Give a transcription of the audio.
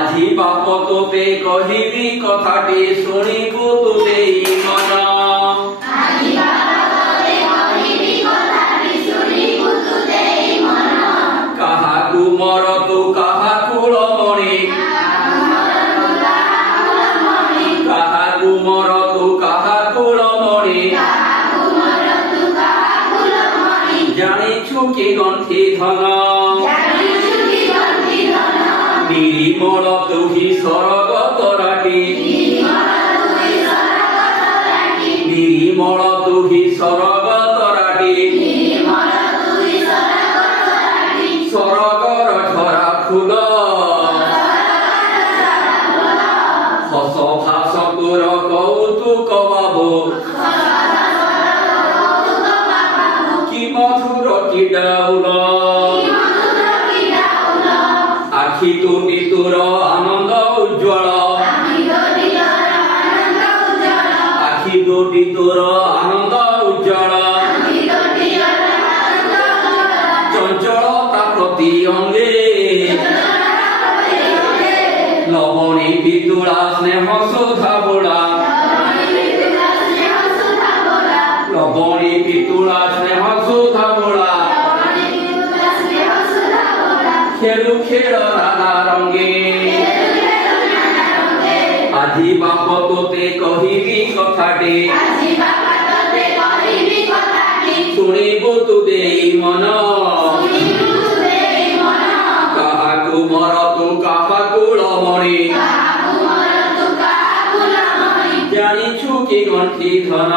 আজি বাপ তোতে কহিবি কথাটি শুনিবু তুতে মন কাহাকু মরতু কাহাকু লমণি কাহাকু মরতু কাহাকু লমণি জানিছু কি গন্থি ধন নিরিমল তুহি স্বর্গতরাটি নিরিমল তুহি স্বর্গতরাটি স্বর্গর ঝরা ফুল হস ভাসকুর কৌতুক বাবু কি মধুর কি ডাউল আখি দুটি তোর আনন্দ উজ্জ্বল আখি দুটি তোর আনন্দ উজ্জ্বল চঞ্চলতা প্রতি অঙ্গে লবণী পিতুলা স্নেহ সুধা বোড়া লবণী পিতুলা স্নেহ সুধা বোড়া খেলু খেল নানা রঙে আজি বাপ তোতে কহিবি কথাটি শুনিবু তুতে মন কাহাকু মরতু কাহাকু লমণি জানিছু কি গন্থি ধন